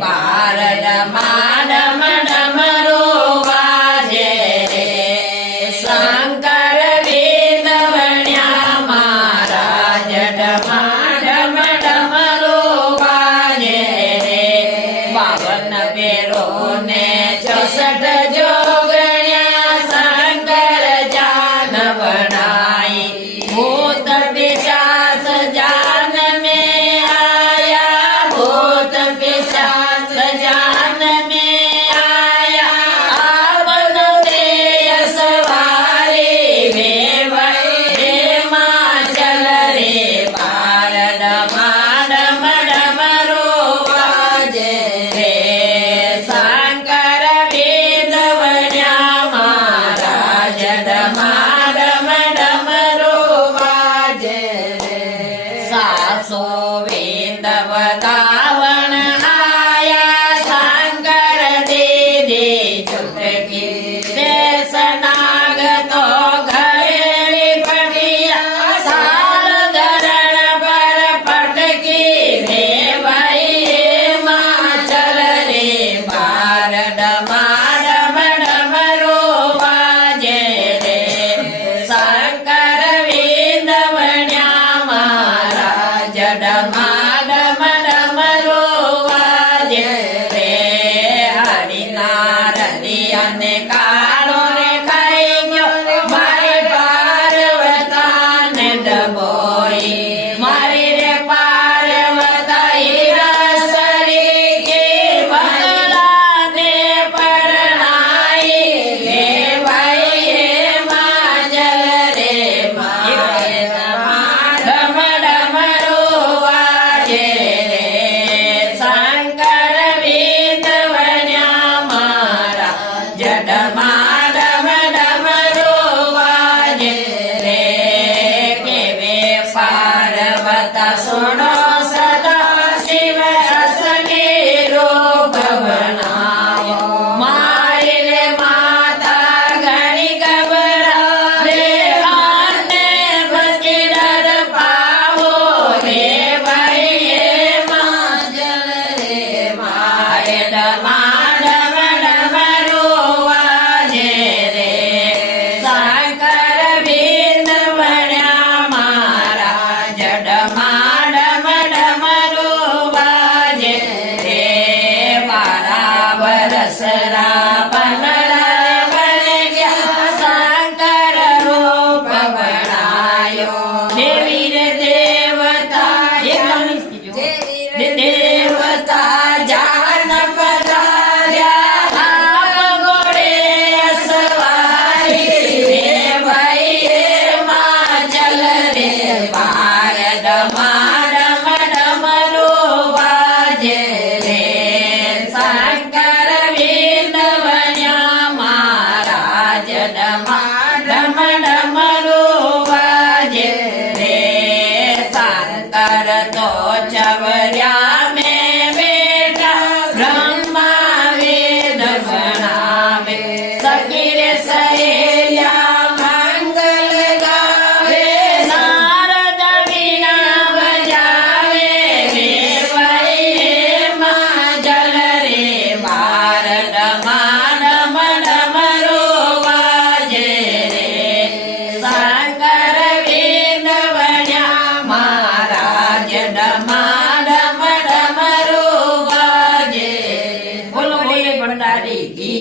બાર ડમા ડમ ડમરો વાજે રે શંકર વેદ વણ્યા મહારાજ ડમા ડમ ડમરો વાજે રે 52 પેરો ને 64 જોગણ્યા શંકર જાન વણાઈ ભૂત પિશાચ જાન में आया भूत पिशाच जान में आया आवत देय सवारी वे वै मां चल रे बार डमा डम डमरो वाजे रे शंकर वेद वण्या महाराज डमा डम डमरो वाजे रे सासो वेद वदावण आया शंकर दे दे चुटकी शेष नाग तो घरे पटिया साल धरण पर पटकी रे भाई मां चल रे बार डमा डम डमरो वाजे रे शंकर वेद वण्या महाराज डमा डम डमरो वाजे रे हरिनारदी અને કાળો રે ખાઈ ગયો મારી પાર્વતા ને ડબોઈ મારી રે પાર્વતા હીરાસરી કે બગલા ને પરણાઈ રે ભાઈ રે માં જલ રે ડમ ડમરો વાજે રે શંકર વેદ વણ્યા મહારાજ ડમા ડમ ડમરો વાજે રે કેવે પાર્વતા સુનો સદા શિવ અસની રૂપ બનાવ્યો મારી રે માતા ઘણી ગભરાવે આને બચી ડર પાવો રે ભાઈ માં જલ રે મારે ડમા ડમ ડમરો વાજે રે શંકર વેદ વણ્યા મહારાજ ડમા ડમ ડમરો વાજે રે 12 વરસ રાવણ બની ગયા શંકર રૂપ બનાયો દેવી રે દેવતા દેવતા જાન પધાર્યા આપ ઘોડે સવારી રે ભાઈ માં ચલ રે બાર ડમા ડમ ડમરો વાજે રે શંકર વેદ વણ્યા મહારાજ ડમા ડમ ડમરો વાજે રે શંકર તો ચવર્યા में બેઠા બ્રહ્મા વેદ ભણાવે સખી રે સહેલ્યા મંગલ ગાવે નારદ વીણા બજાવે રે ભાઈ માં જલ રે બાર ડમા ડમ ડમરો વાજે રે શંકર વેદ વણ્યા મહારાજ ડમા ડમ ડમરો વાજે બોલો બોલે ભંડારી કી